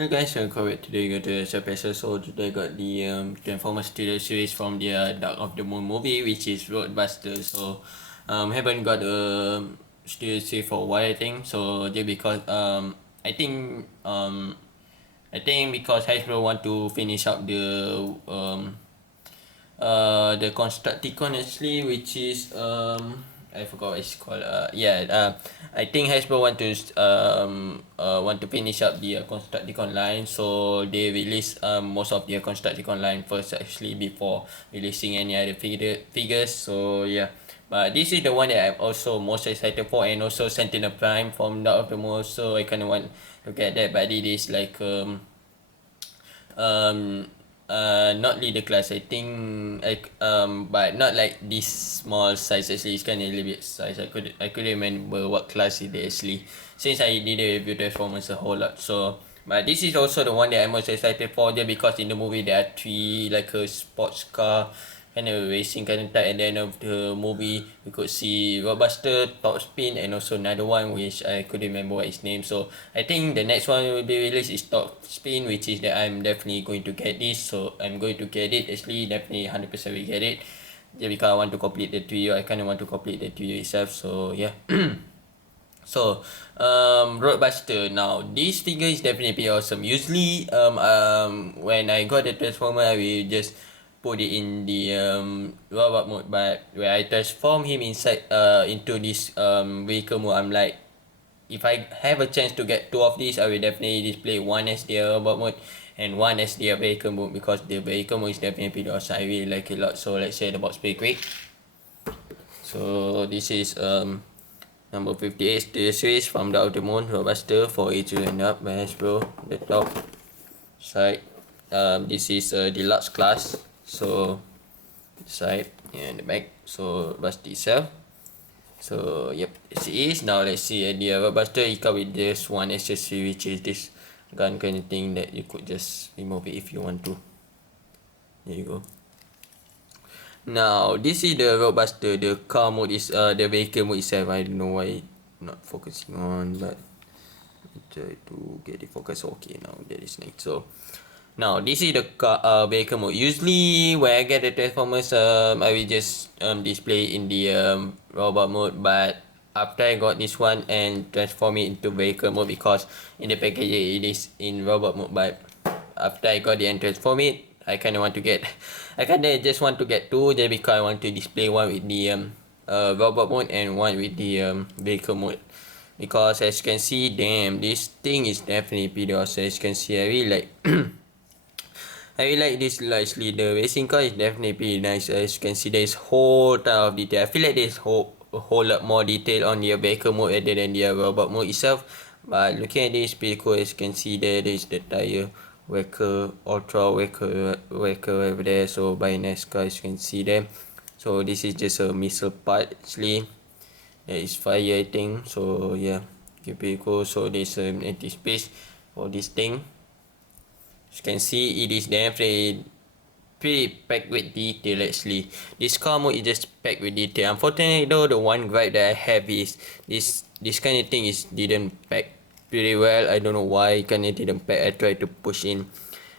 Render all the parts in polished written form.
Hey guys, welcome back. Today we got the episode. So today got the Transformers Studio series from the Dark of the Moon movie, which is Roadbuster. So haven't got a studio series for a while, I think. So just because I think because Hasbro want to finish up the Constructicon actually, which is I forgot what it's called. I think Hasbro want to finish up the Constructicon line, so they release most of the Constructicon line first actually before releasing any other figures. So yeah. But this is the one that I'm also most excited for, and also Sentinel Prime from Dark of the Moon. So I kind of want to get that, but it is like um not leader class, I think, like but not like this small size actually. It's kind of a little bit size. I couldn't remember what class it is actually, since I didn't review Transformers a whole lot. So but this is also the one that I'm most excited for, just because in the movie there are three, like a sports car kind of racing kind of type, and then of the movie we could see Roadbuster, Top Spin, and also another one which I couldn't remember what his name. So I think the next one will be released is Top Spin, which is that I'm definitely going to get this. So I'm going to get it, actually definitely 100% will get it, yeah, because I want to complete the trio. I kind of want to complete the trio itself. So yeah. So Roadbuster, now this figure is definitely awesome. Usually when I got the Transformer, I will just put it in the robot mode, but when I transform him inside into this vehicle mode, I'm like, if I have a chance to get two of these, I will definitely display one as the robot mode and one as the vehicle mode, because the vehicle mode is definitely awesome. I really like it a lot. So let's say the box pretty quick. So this is number 58, the series from Dark of the Moon, Roadbuster for age and up by Hasbro. The top side, this is a deluxe class. So the side and the back. So Roadbuster itself. So yep, this is. Now let's see the Roadbuster. It comes with this one accessory, which is this gun kind of thing that you could just remove it if you want to. There you go. Now this is the Roadbuster. The car mode is the vehicle mode itself. I don't know why not focusing on, but try to get it focused. Okay, now that is nice. So now this is the car vehicle mode. Usually when I get the Transformers, I will just display in the robot mode, but after I got this one and transform it into vehicle mode, because in the package it is in robot mode, but after I got it and transform it, I kind of want to get I kind of just want to get two, just because I want to display one with the robot mode and one with the vehicle mode. Because as you can see, damn, this thing is definitely pretty awesome. As you can see, I really like I really like this largely. The racing car is definitely pretty nice. As you can see, there is whole ton of detail. I feel like there's a whole lot more detail on the vehicle mode rather than the robot mode itself. But looking at this, pretty cool. As you can see, there is the tire whacker, ultra whacker over there. So by NASCAR, as you can see there. So this is just a missile part actually. There is fire, I think. So yeah, okay, pretty cool. So there's an empty space for this thing. As you can see, it is definitely pretty packed with detail actually. This car mode is just packed with detail. Unfortunately though, the one gripe that I have is this kind of thing didn't pack pretty well. I don't know why kind of didn't pack. I tried to push in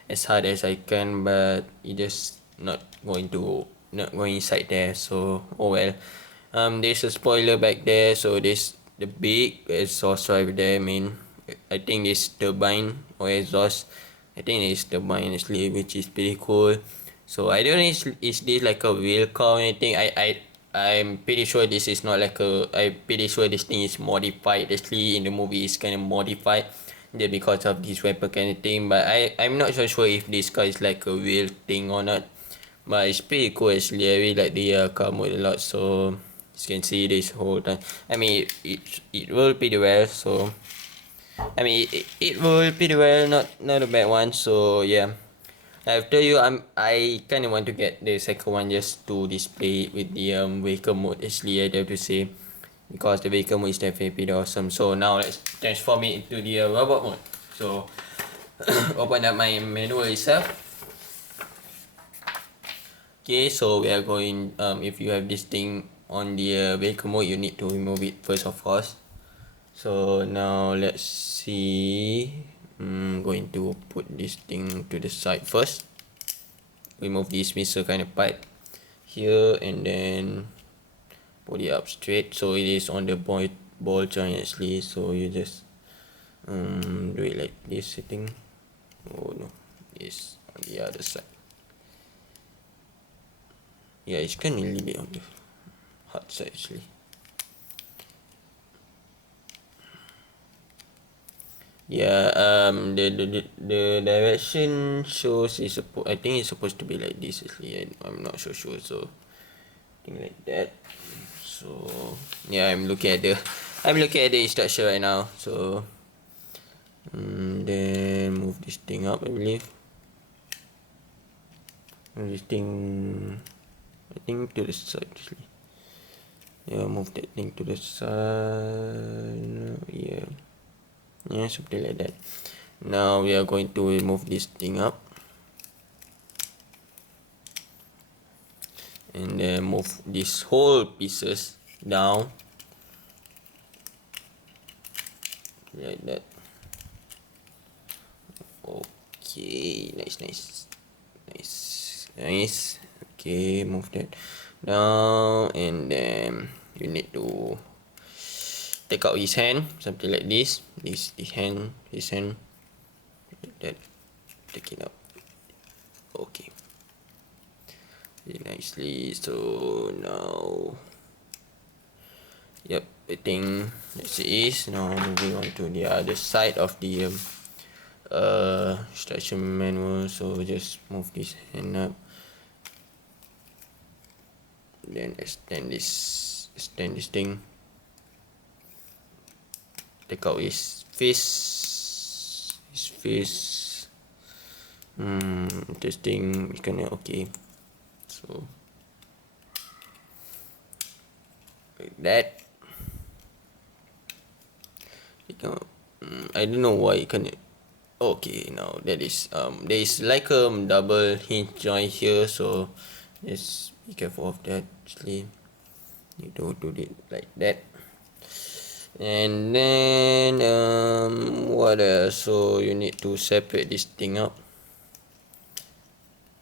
as hard as I can, but it just not going inside there. So oh well. There's a spoiler back there. So there's the big exhaust right there. I think this turbine or exhaust. I think it's turbine actually, which is pretty cool. So I don't know, is this like a real car or anything? I'm pretty sure this is not like I'm pretty sure this thing is modified. Actually in the movie it's kind of modified just because of this weapon kind of thing. But I'm not so sure if this car is like a real thing or not. But it's pretty cool actually. I really like the car mode a lot. So as you can see this whole time. I mean it will pretty well. So I mean it will pretty well, not a bad one. So yeah, after you I kind of want to get the second one just to display with the vehicle mode actually, I have to say, because the vehicle mode is definitely pretty awesome. So now let's transform it into the robot mode. So open up my manual itself. Okay, so we are going, if you have this thing on the vehicle mode, you need to remove it first, of course. So now let's see. I'm going to put this thing to the side first. Remove this missile kind of pipe here and then put it up straight so it is on the ball joint actually. So you just do it like this, I think. Oh no, it's on the other side. Yeah, it's kind of a little bit on the hard side actually. Yeah, the direction shows is I think it's supposed to be like this actually. I'm not so sure, so I think like that. So yeah, I'm looking at the instruction right now. So then move this thing up, I believe. Move this thing, I think, to the side actually. Yeah, move that thing to the side. Yeah, something like that. Now we are going to move this thing up and then move these whole pieces down like that. Okay, nice. Okay, move that down and then you need to take out his hand, something like this. His hand like that. Take it out. Okay, nicely. So now, yep, I think that's it. Now moving on to the other side of the instruction manual. So just move this hand up, then extend this thing, take out his face. Interesting, kinda okay. So like that. I don't know why it can't. Okay, now that is there is like a double hinge joint here, so just be careful of that. Actually, you don't do it like that. And then what else? So you need to separate this thing up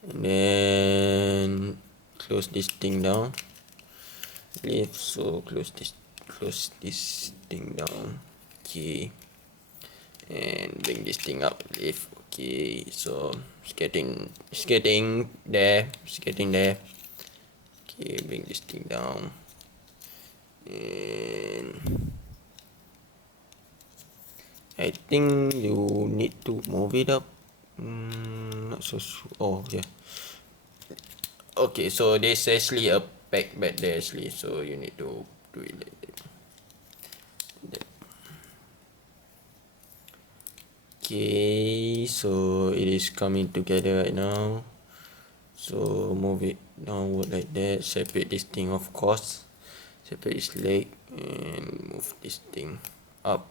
and then close this thing down. So close this thing down. Okay, and bring this thing up. Okay, so it's getting there. Okay, bring this thing down and I think you need to move it up. Not so sure. Oh yeah. Okay, so there's actually a pack back there actually, so you need to do it like that. Okay, so it is coming together right now. So move it downward like that. Separate this thing, of course. Separate this leg and move this thing up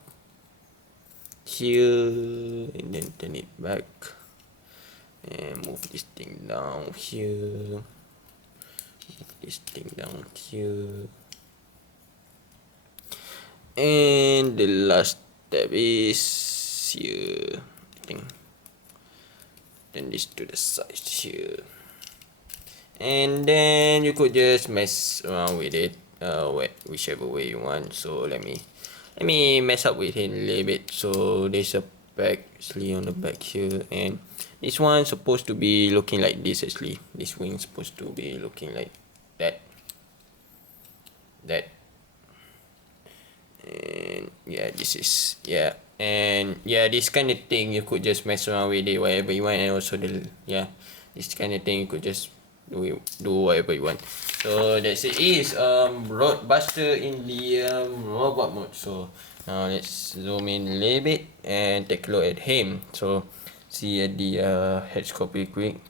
here and then turn it back and move this thing down here. Move this thing down here. And the last step is here. I think. Then this to the side here. And then you could just mess around with it, whichever way you want. So let me mess up with it a little bit. So there's a back actually on the back here, and this one's supposed to be looking like this actually. This wing's supposed to be looking like that. And yeah, this is and this kind of thing you could just mess around with it whatever you want, and also this kind of thing you could just do whatever you want. So that's it. Is Roadbuster in the robot mode. So now let's zoom in a little bit and take a look at him. So see at the headscarf real quick.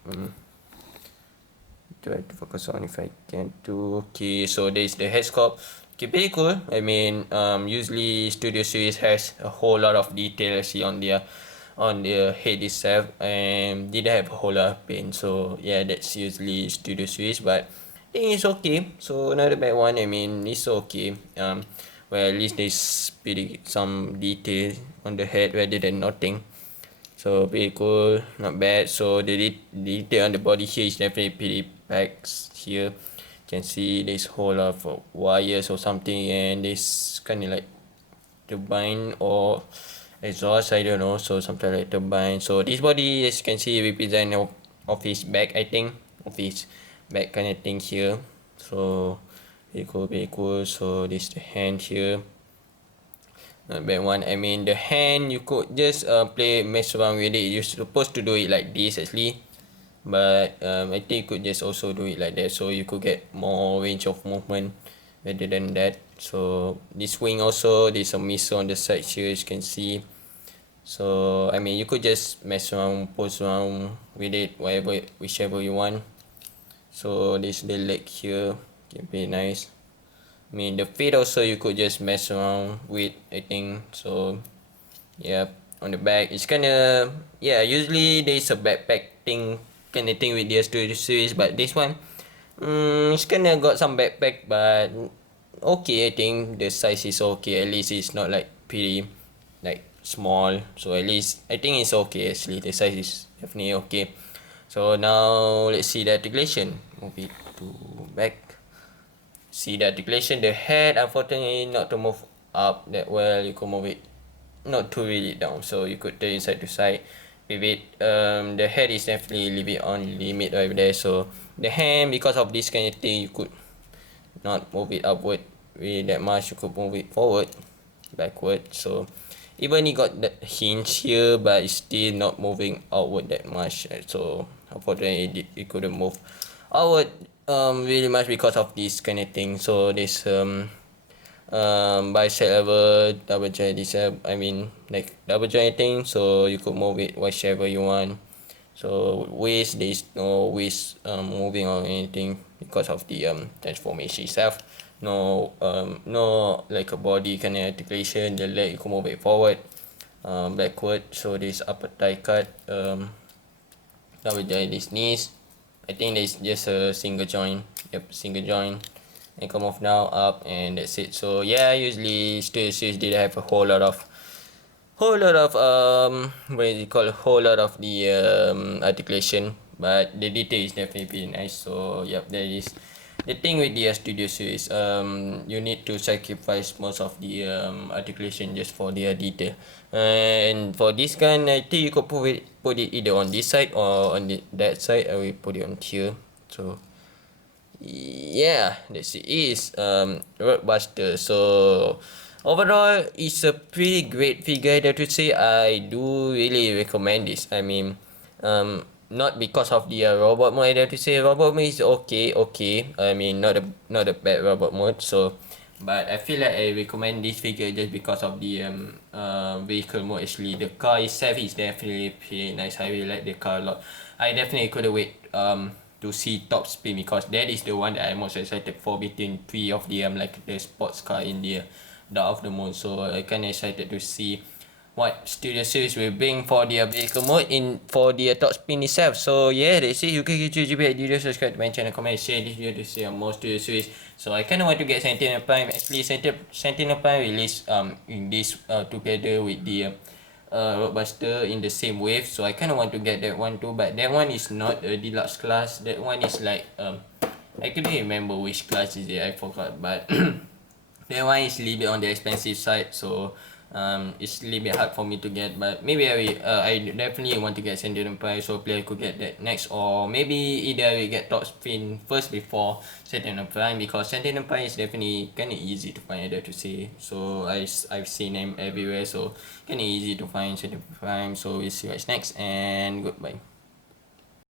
Try to focus on if I can do. Okay, so there's the headscarf. Okay, pretty cool. I mean, usually Studio Series has a whole lot of detail actually on the head itself, and didn't have a whole lot of paint. So yeah, that's usually Studio Series, but I think it's okay. So not a bad one. I mean, it's okay. Well, at least there's some detail on the head rather than nothing. So pretty cool, not bad. So the detail on the body here is definitely pretty packed here. You can see this whole lot of wires or something, and this kind of like turbine or exhaust, I don't know, so something like turbine. So this body, as you can see, represent of his back, I think, of his back kind of thing here. So very cool. So this the hand here, not bad one. I mean, the hand you could just mess around with it. You're supposed to do it like this actually, but I think you could just also do it like that, so you could get more range of movement rather than that. So this wing also, there's a missile on the side here, as you can see. So I mean, you could just mess around, pose around with it, whichever you want. So this the leg here, can be nice. I mean, the feet also you could just mess around with, I think. So yeah, on the back it's kinda, yeah, usually there's a backpack thing kind of thing with the Studio series, but this one it's kinda got some backpack, but okay, I think the size is okay. At least it's not like pretty like small, so at least I think it's okay. Actually, the size is definitely okay. So now let's see the articulation. Move it to back. See the articulation. The head, unfortunately, not to move up that well. You can move it not to really down, so you could turn it side to side with it. The head is definitely leave it on limit right there. So the hand, because of this kind of thing, you could not move it upward really that much. You could move it forward, backward. So even it got the hinge here, but it's still not moving outward that much. So unfortunately it couldn't move outward really much because of this kind of thing. So this bicep level, double joint, this I mean like double joint thing, so you could move it whichever you want. So waist, there is no waist moving or anything because of the transformation itself. No like a body kind of articulation. The leg you can move it forward, backward. So this upper thigh cut, double joint, this knees. I think there's just a single joint. Yep, single joint. And come off now, up, and that's it. So yeah, usually Studio Series did have a whole lot of what is it called, a whole lot of the articulation, but the detail is definitely pretty nice. So yep, that is the thing with the Studio Series. You need to sacrifice most of the articulation just for the detail. And for this gun, I think you could put it either on this side or on that side. I will put it on here. So yeah, that's it. Is Roadbuster. So overall, it's a pretty great figure, that to say. I do really recommend this. I mean, not because of the robot mode, I have to say. Robot mode is okay. I mean, not a bad robot mode. So, but I feel like I recommend this figure just because of the vehicle mode. Actually, the car itself is definitely pretty nice. I really like the car a lot. I definitely couldn't wait to see top speed, because that is the one that I'm most excited for between three of the like the sports car in the Dark of the Moon. So I kinda excited to see what Studio Series will bring for their vehicle mode in for the top spin itself. So yeah, that's it. You can get your video, subscribe to my channel, comment, share this video to see more Studio Series. So I kinda want to get Sentinel Prime. Actually, Sentinel Prime released in this together with the Roadbuster in the same wave, so I kind of want to get that one too, but that one is not a deluxe class. That one is like I couldn't remember which class is it, I forgot, but that one is a little bit on the expensive side, so it's a little bit hard for me to get. But maybe I definitely want to get Sentinel Prime, so player could get that next, or maybe either I will get top spin first before Sentinel Prime, because Sentinel Prime is definitely kind of easy to find, to say. So I've seen them everywhere, so kind of easy to find Sentinel Prime. So we'll see what's next, and goodbye.